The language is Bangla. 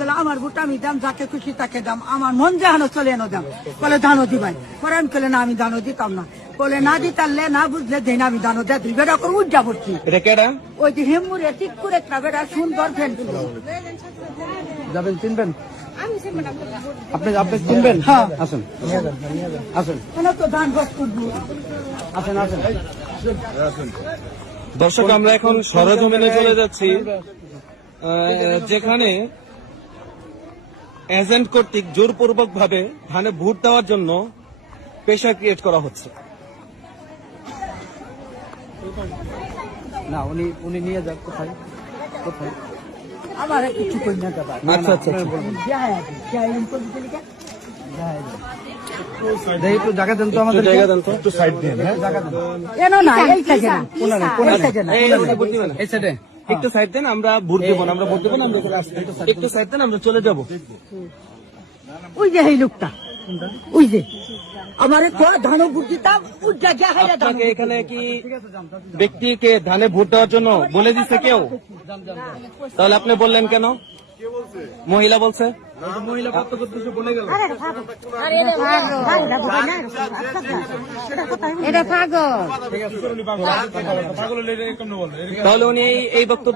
আমার ভোট আমি দাম, যাকে খুশি তাকে দাম, আমার মন যাহানো চলে এনো দাম। বলে দানো দিবাই পরে আমি কলে না, আমি দানো দিতাম না। বলে না দিতারলে না বুঝলে দেন আমি দানো দিয়ে দিই। বেড়া করে উজ্জা পড়ছি। ওই যে হেমুরে ঠিক করে একটা বেড়া সুন্দর ফ্যান যাবেন, চিনবেন আপনি? আপনি চিনবেন? হ্যাঁ আসুন আসুন তো ধান বস করবো। আসেন আসেন। দর্শক, আমরা এখন সরেজমিনে চলে যাচ্ছি, যেখানে এজেন্ট কর্তৃক জোরপূর্বক ভাবে ধানে ভোট দেওয়ার জন্য প্রেশার ক্রিয়েট করা হচ্ছে। না, উনি নিয়ে যান। কোথায় কোথায়? আমার কিছু করি না দাদা। আচ্ছা আচ্ছা, একটু জায়গা দেন তো আমাদের। জায়গা দেন তো, একটু সাইড দেন। জায়গা দেন। এনো না, এই থেকে না, কোনারে, এই থেকে না। এই সাইডে একটু সাইড দেন, আমরা ভোট দেবো না, আমরা ভোট দেবো না, আমরা চলে আসছি। একটু সাইড দেন, আমরা চলে যাবো। ওই যে এই লোকটা, ওই যে আমারে ধান ভোট দিতাম, উজ্জা যা হাইরা ধান। আপনাকে এখানে কি ব্যক্তিকে ধানে ভোট দেওয়ার জন্য বলে দিচ্ছে কেউ? তাহলে আপনি বললেন কেন? মহিলা বলছে। মহিলা বলে গেল। এটা পাগল। তাহলে উনি এই বক্তব্য